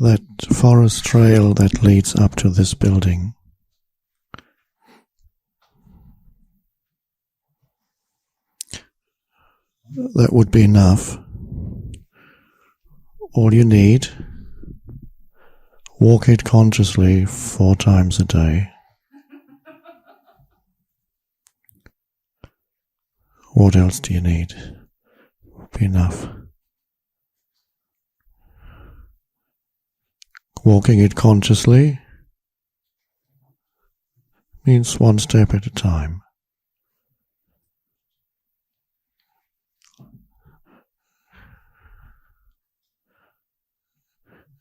that forest trail that leads up to this building. That would be enough. All you need, walk it consciously 4 times a day. What else do you need? Would be enough. Walking it consciously means 1 step at a time.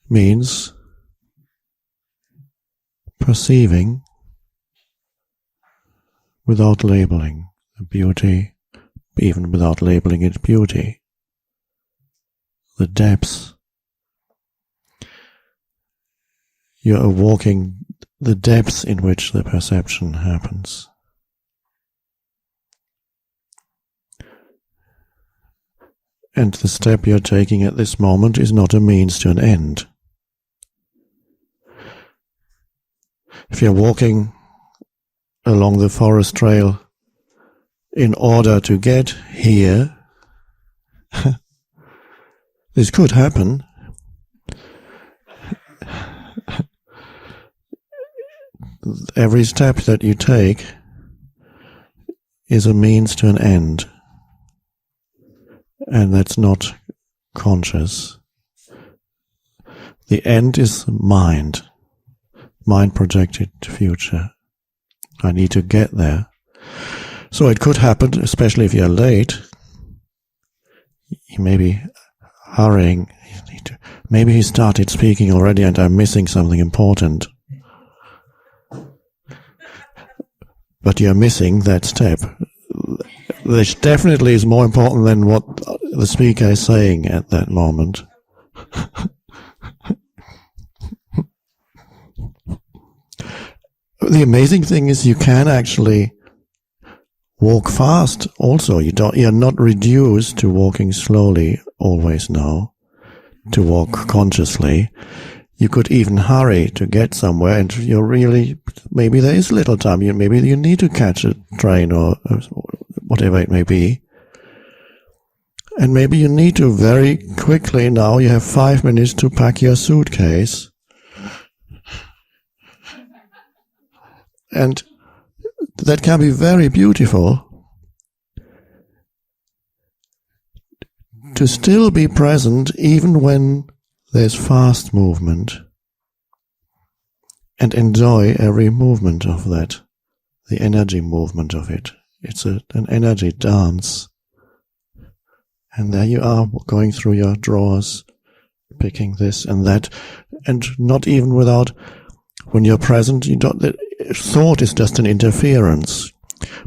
Means perceiving without labeling the beauty, even without labeling it beauty, the depths. You are walking the depths in which the perception happens. And the step you're taking at this moment is not a means to an end. If you're walking along the forest trail in order to get here, this could happen. Every step that you take is a means to an end, and that's not conscious. The end is mind projected future. I need to get there. So it could happen, especially if you're late. You may be hurrying. Maybe he started speaking already and I'm missing something important. But you're missing that step. Which definitely is more important than what the speaker is saying at that moment. The amazing thing is you can actually walk fast also. You're not reduced to walking slowly always now, to walk consciously. You could even hurry to get somewhere, and you're really, maybe there is little time. Maybe you need to catch a train or whatever it may be. And maybe you need to very quickly now, you have 5 minutes to pack your suitcase. And that can be very beautiful. To still be present even when there's fast movement. And enjoy every movement of that. The energy movement of it. It's an energy dance. And there you are, going through your drawers, picking this and that, and not even without, when you're present, thought is just an interference.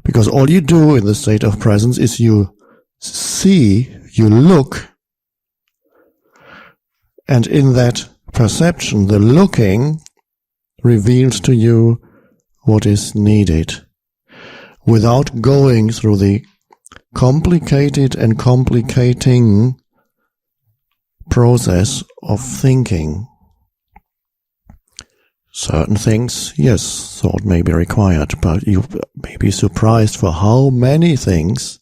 Because all you do in the state of presence is you see, you look, and in that perception, the looking reveals to you what is needed, without going through the complicated and complicating process of thinking. Certain things, yes, thought may be required, but you may be surprised for how many things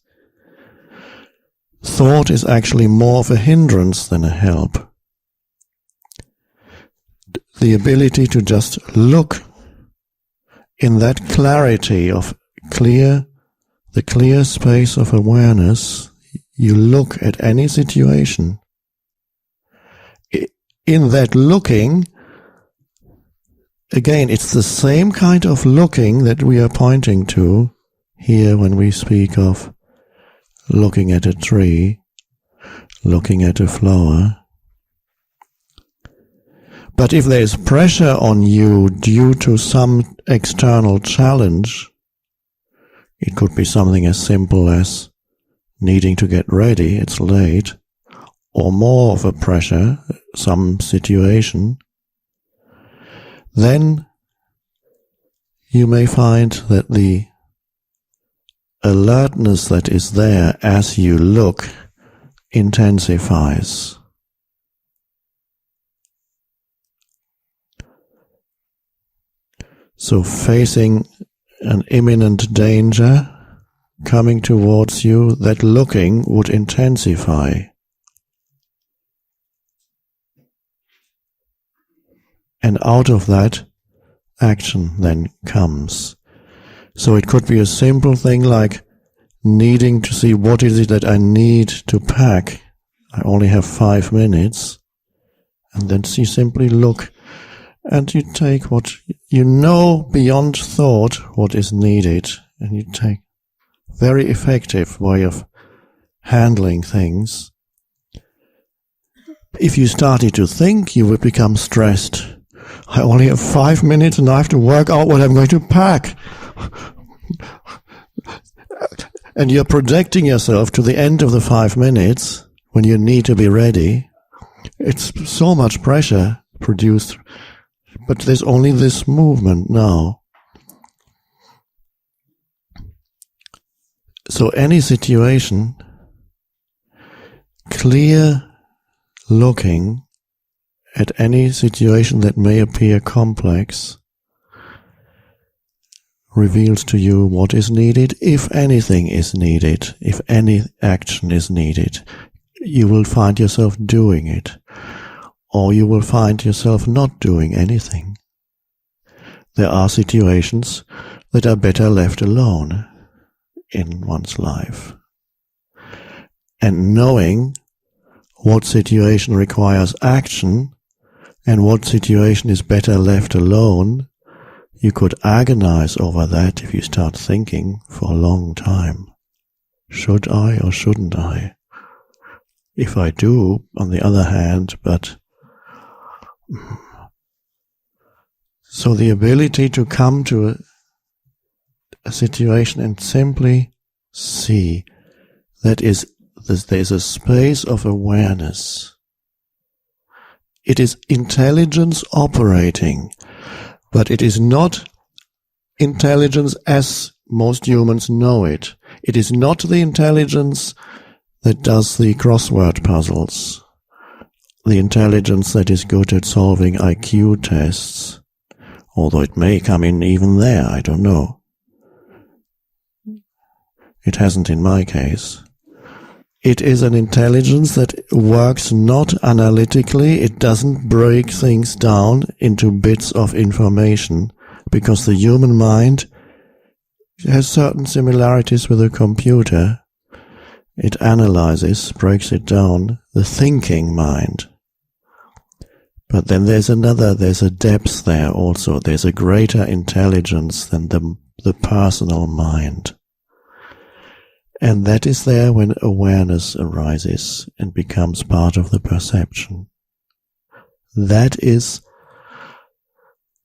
thought is actually more of a hindrance than a help. The ability to just look in that clarity of the clear space of awareness, you look at any situation. In that looking, again, it's the same kind of looking that we are pointing to here when we speak of looking at a tree, looking at a flower. But if there is pressure on you due to some external challenge, it could be something as simple as needing to get ready, it's late, or more of a pressure, some situation, then you may find that the alertness that is there as you look intensifies. So facing an imminent danger coming towards you, that looking would intensify. And out of that, action then comes. So it could be a simple thing like needing to see what is it that I need to pack. I only have 5 minutes. And then you simply look and you take what you know beyond thought what is needed, and you take very effective way of handling things. If you started to think, you would become stressed. I only have 5 minutes and I have to work out what I'm going to pack. And you're projecting yourself to the end of the 5 minutes when you need to be ready. It's so much pressure produced, but there's only this movement now. So any situation, clear looking at any situation that may appear complex, reveals to you what is needed. If anything is needed, if any action is needed, you will find yourself doing it, or you will find yourself not doing anything. There are situations that are better left alone in one's life. And knowing what situation requires action and what situation is better left alone, you could agonize over that if you start thinking for a long time. Should I or shouldn't I? If I do, on the other hand, but... So the ability to come to a situation and simply see that there's a space of awareness. It is intelligence operating, but it is not intelligence as most humans know it. It is not the intelligence that does the crossword puzzles, the intelligence that is good at solving IQ tests, although it may come in even there, I don't know. It hasn't in my case. It is an intelligence that works not analytically. It doesn't break things down into bits of information, because the human mind has certain similarities with a computer. It analyzes, breaks it down, the thinking mind. But then there's a depth there also. There's a greater intelligence than the personal mind. And that is there when awareness arises and becomes part of the perception. That is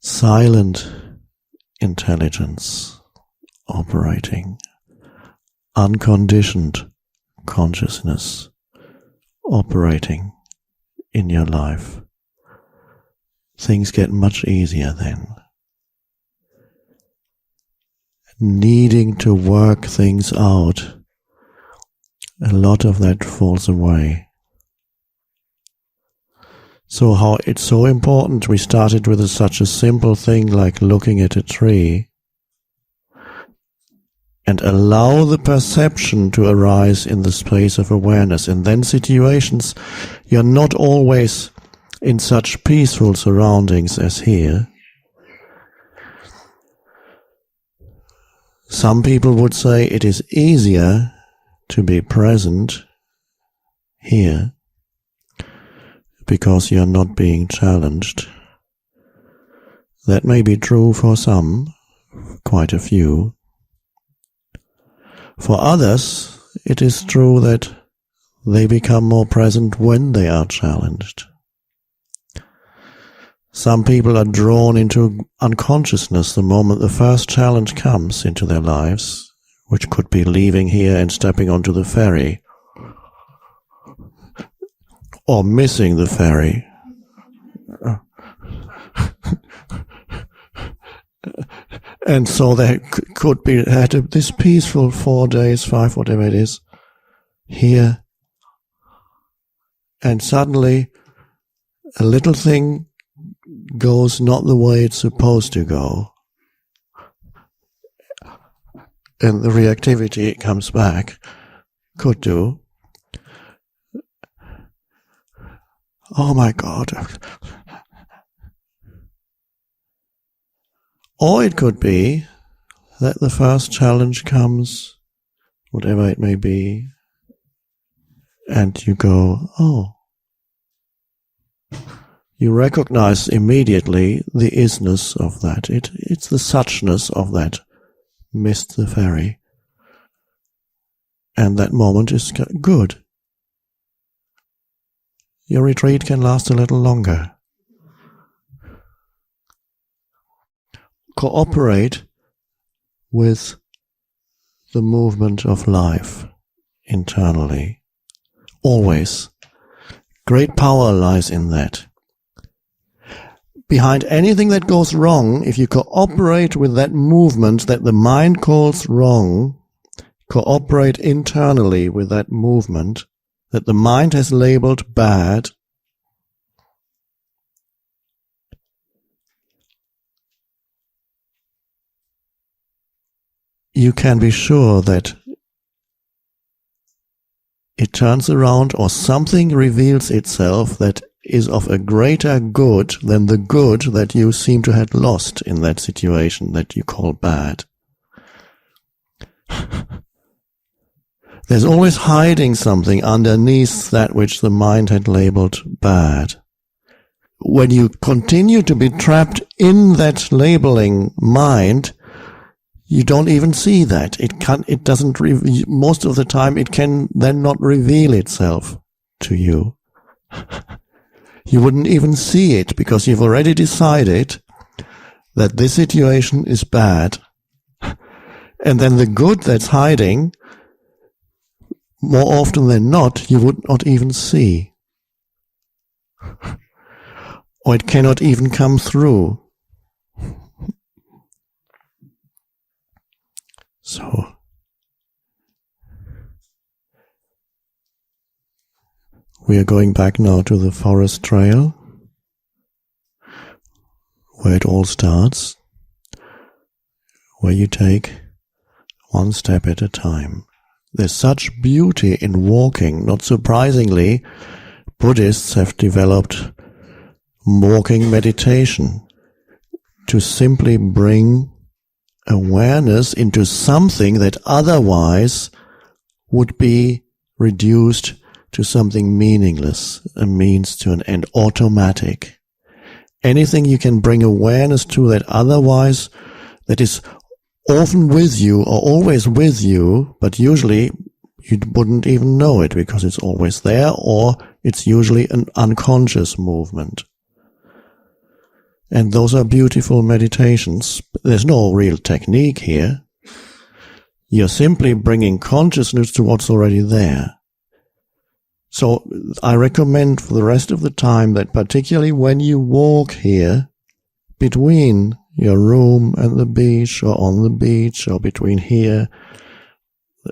silent intelligence operating, unconditioned consciousness operating in your life. Things get much easier then. Needing to work things out, a lot of that falls away. So how it's so important, we started with such a simple thing like looking at a tree, and allow the perception to arise in the space of awareness. And then situations, you're not always in such peaceful surroundings as here. Some people would say it is easier to be present here because you're not being challenged. That may be true for some, quite a few. For others, it is true that they become more present when they are challenged. Some people are drawn into unconsciousness the moment the first challenge comes into their lives, which could be leaving here and stepping onto the ferry, or missing the ferry. And so they could be had this peaceful 4 days, 5, whatever it is, here, and suddenly a little thing goes not the way it's supposed to go, and the reactivity comes back, could do. Oh my God. Or it could be that the first challenge comes, whatever it may be, and you go, oh. You recognize immediately the isness of that. It's the suchness of that. Missed the ferry. And that moment is good. Your retreat can last a little longer. Cooperate with the movement of life internally. Always. Great power lies in that. Behind anything that goes wrong, if you cooperate with that movement that the mind calls wrong, cooperate internally with that movement that the mind has labeled bad, you can be sure that it turns around or something reveals itself that is of a greater good than the good that you seem to have lost in that situation that you call bad. There's always hiding something underneath that which the mind had labeled bad. When you continue to be trapped in that labeling mind, you don't even see that. It doesn't, most of the time it can then not reveal itself to you. You wouldn't even see it because you've already decided that this situation is bad. And then the good that's hiding, more often than not, you would not even see. Or it cannot even come through. So, we are going back now to the forest trail, where it all starts, where you take one step at a time. There's such beauty in walking. Not surprisingly, Buddhists have developed walking meditation to simply bring awareness into something that otherwise would be reduced to something meaningless, a means to an end, automatic. Anything you can bring awareness to that otherwise, that is often with you or always with you, but usually you wouldn't even know it because it's always there, or it's usually an unconscious movement. And those are beautiful meditations. There's no real technique here. You're simply bringing consciousness to what's already there. So I recommend for the rest of the time that particularly when you walk here, between your room and the beach, or on the beach, or between here,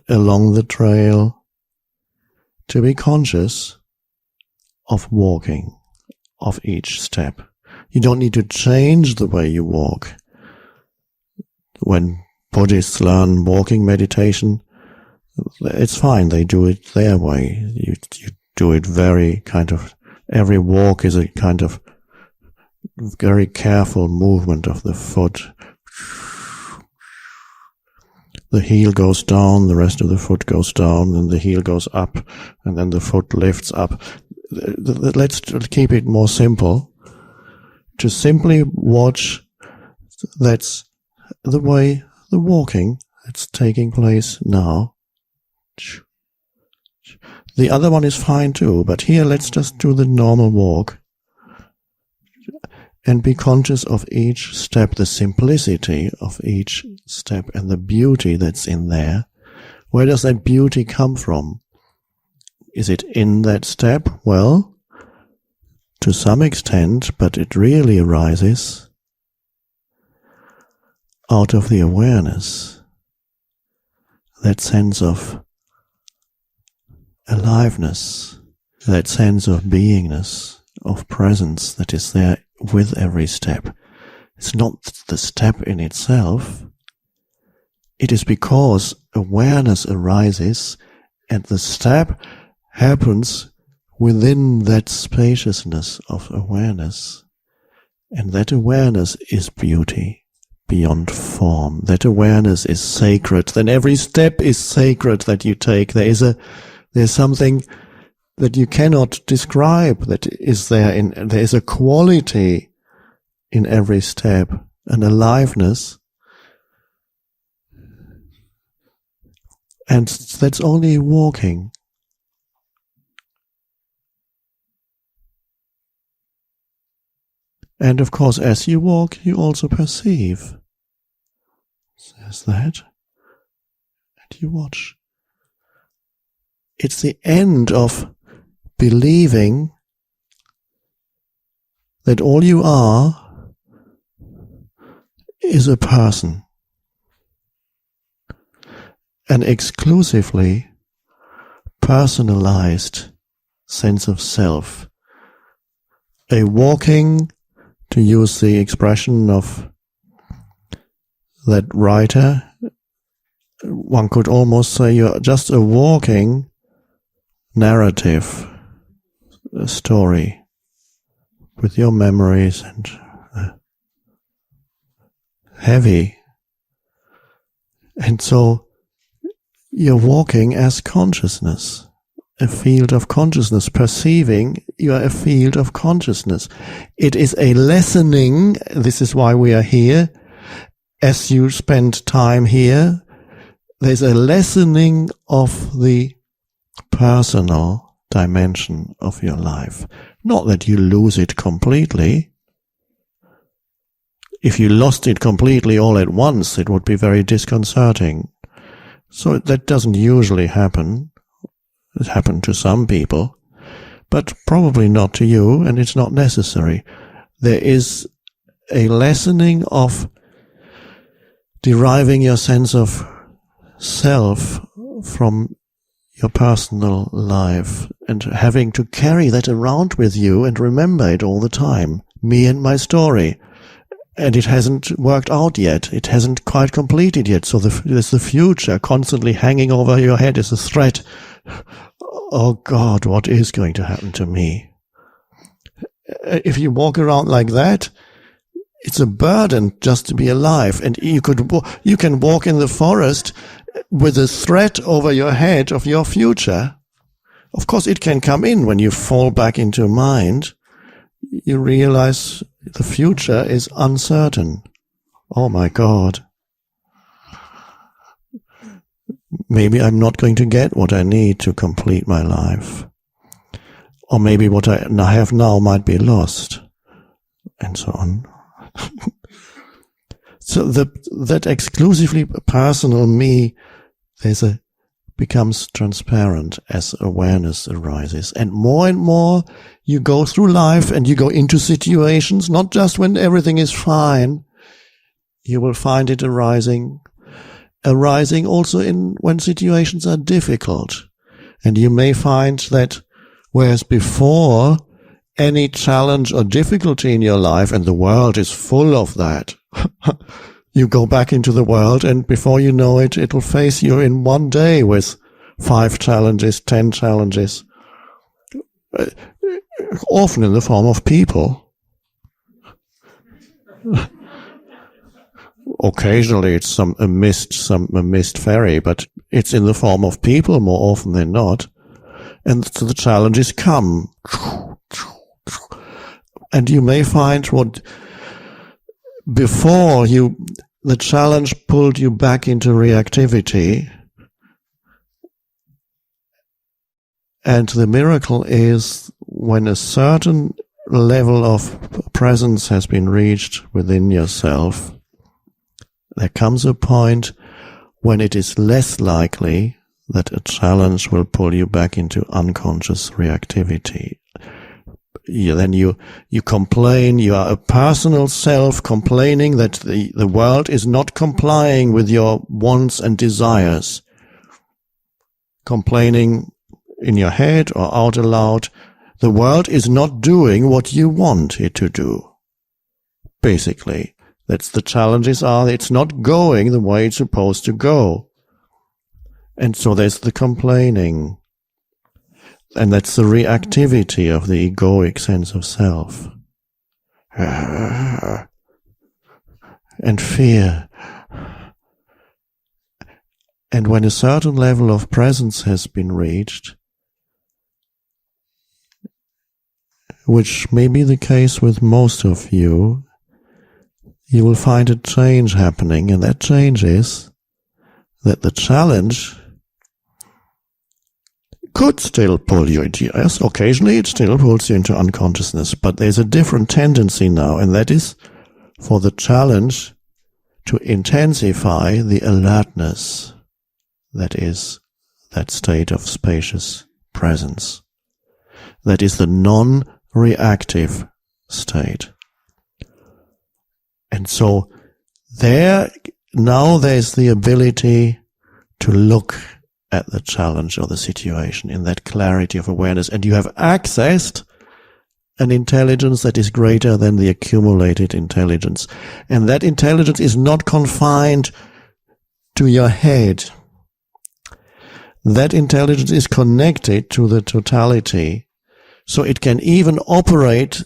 along the trail, to be conscious of walking, of each step. You don't need to change the way you walk. When Buddhists learn walking meditation, it's fine, they do it their way. You do it very kind of, every walk is a kind of very careful movement of the foot. The heel goes down, the rest of the foot goes down, and the heel goes up, and then the foot lifts up. Let's keep it more simple. To simply watch, that's the way the walking that's taking place now. The other one is fine too, but here let's just do the normal walk and be conscious of each step, the simplicity of each step and the beauty that's in there. Where does that beauty come from? Is it in that step? Well, to some extent, but it really arises out of the awareness, that sense of aliveness, that sense of beingness, of presence that is there with every step. It's not the step in itself, it is because awareness arises and the step happens within that spaciousness of awareness. And that awareness is beauty beyond form. That awareness is sacred. Then every step is sacred that you take. There's something that you cannot describe that is there. There is a quality in every step, an aliveness. And that's only walking. And of course, as you walk, you also perceive. There's that. And you watch. It's the end of believing that all you are is a person. An exclusively personalized sense of self. A walking, to use the expression of that writer, one could almost say you're just a walking narrative, a story, with your memories and heavy. And so you're walking as consciousness, a field of consciousness, perceiving you are a field of consciousness. It is a lessening, this is why we are here. As you spend time here, there's a lessening of the personal dimension of your life. Not that you lose it completely. If you lost it completely all at once, it would be very disconcerting. So that doesn't usually happen. It happened to some people, but probably not to you, and it's not necessary. There is a lessening of deriving your sense of self from your personal life and having to carry that around with you and remember it all the time. Me and my story. And it hasn't worked out yet. It hasn't quite completed yet. So there's the future constantly hanging over your head as a threat. Oh God, what is going to happen to me? If you walk around like that, it's a burden just to be alive. And you can walk in the forest with a threat over your head of your future. Of course, it can come in when you fall back into mind. You realize the future is uncertain. Oh my God. Maybe I'm not going to get what I need to complete my life. Or maybe what I have now might be lost. And so on. So that exclusively personal me, becomes transparent as awareness arises. And more you go through life and you go into situations, not just when everything is fine. You will find it arising also when situations are difficult. And you may find that whereas before any challenge or difficulty in your life, and the world is full of that, you go back into the world and before you know it, it will face you in one day with 5 challenges, 10 challenges, often in the form of people. Occasionally it's a mist ferry, but it's in the form of people more often than not. And so the challenges come. And you may find what before the challenge pulled you back into reactivity. And the miracle is when a certain level of presence has been reached within yourself, there comes a point when it is less likely that a challenge will pull you back into unconscious reactivity. Then you complain, you are a personal self complaining that the world is not complying with your wants and desires. Complaining in your head or out aloud, the world is not doing what you want it to do. Basically, That's the challenges are, it's not going the way it's supposed to go. And so there's the complaining. And that's the reactivity of the egoic sense of self. And fear. And when a certain level of presence has been reached, which may be the case with most of you, you will find a change happening, and that change is that the challenge could still pull you into, yes, occasionally it still pulls you into unconsciousness, but there's a different tendency now, and that is for the challenge to intensify the alertness that is that state of spacious presence. That is the non-reactive state. And so there's the ability to look at the challenge or the situation in that clarity of awareness, and you have accessed an intelligence that is greater than the accumulated intelligence. And that intelligence is not confined to your head. That intelligence is connected to the totality, so it can even operate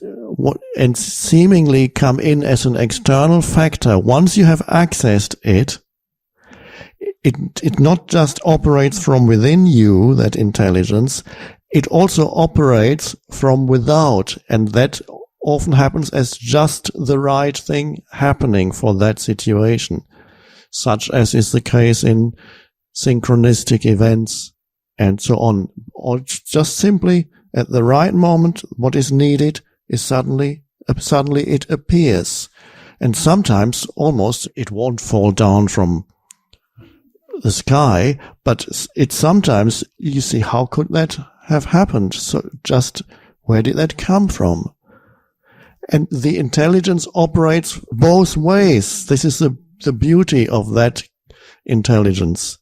and seemingly come in as an external factor. Once you have accessed it, it not just operates from within you, that intelligence, it also operates from without, and that often happens as just the right thing happening for that situation, such as is the case in synchronistic events and so on. Or just simply at the right moment, what is needed is suddenly it appears. And sometimes almost it won't fall down from the sky, but it's sometimes you see, how could that have happened? So just where did that come from? And the intelligence operates both ways. This is the beauty of that intelligence.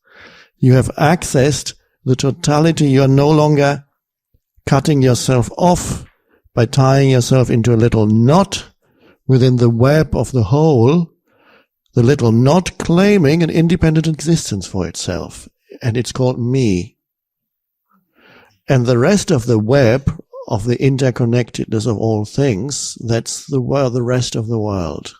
You have accessed the totality. You are no longer cutting yourself off by tying yourself into a little knot within the web of the whole, the little knot claiming an independent existence for itself. And it's called me. And the rest of the web of the interconnectedness of all things, that's the rest of the world.